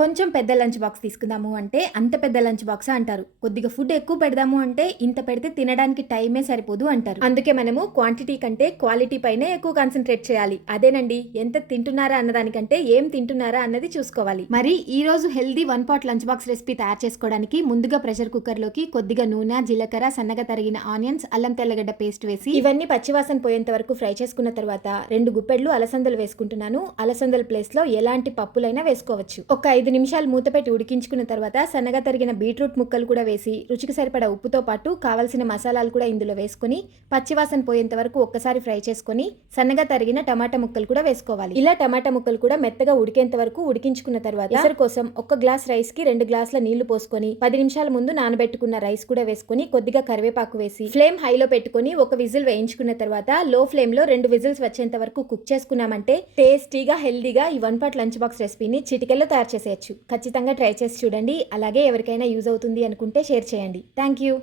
కొంచెం పెద్ద lunch box తీసుకుందాము అంటే అంత పెద్ద లంచ్ బాక్స్ అంటారు. కొద్దిగా ఫుడ్ ఎక్కువ పెడదాము అంటే ఇంత పెడితే తినడానికి టైమే సరిపోదు అంటారు. అందుకే మనము క్వాంటిటీ కంటే క్వాలిటీ పైనే ఎక్కువ కాన్సన్ట్రేట్ చేయాలి. అదేనండి, ఎంత తింటున్నారా అన్నదానికంటే ఏం తింటున్నారా అన్నది చూసుకోవాలి. మరి ఈ రోజు healthy 1 pot lunch box recipe తయారు చేసుకోవడానికి ముందుగా ప్రెషర్ కుక్కర్ లోకి కొద్దిగా నూనె, జీలకర్ర, సన్నగా తరిగిన ఆనియన్స్, అల్లం తెల్లగడ్డ పేస్ట్ వేసి ఇవన్నీ పచ్చివాసన పోయేంత వరకు ఫ్రై చేసుకున్న తర్వాత 2 గుప్పెళ్ళు అలసందలు వేసుకుంటున్నాను. అలసందల ప్లేస్ లో ఎలాంటి పప్పులైనా వేసుకోవచ్చు. ఒక 5 నిమిషాలు మూత పెట్టి ఉడికించుకున్న తర్వాత సన్నగా తరిగిన బీట్రూట్ ముక్కలు కూడా వేసి రుచికి సరిపడా ఉప్పుతో పాటు కావాల్సిన మసాలాలు కూడా ఇందులో వేసుకొని పచ్చివాసన పోయేంత వరకు ఒక్కసారి ఫ్రై చేసుకొని సన్నగా తరిగిన టమాటా ముక్కలు కూడా వేసుకోవాలి. ఇలా టమాటా ముక్కలు కూడా మెత్తగా ఉడికేంత వరకు ఉడికించుకున్న తర్వాత ఎసరు కోసం 1 గ్లాస్ రైస్ కి 2 గ్లాసుల నీళ్లు పోసుకొని 10 నిమిషాల ముందు నానబెట్టుకున్న రైస్ కూడా వేసుకొని కొద్దిగా కరివేపాకు వేసి ఫ్లేమ్ హైలో పెట్టుకొని 1 విజిల్ వేయించుకున్న తర్వాత లో ఫ్లేమ్ లో 2 విజిల్స్ వచ్చేంత వరకు కుక్ చేసుకున్నామంటే టేస్టీగా హెల్దీగా ఈ 1 పాట్ లంచ్ బాక్స్ రెసిపీని చిటికెల్లో తయారు చేసేయచ్చు. ఖచ్చితంగా ట్రై చేసి చూడండి. అలాగే ఎవరికైనా యూజ్ అవుతుంది అనుకుంటే షేర్ చేయండి. Thank you.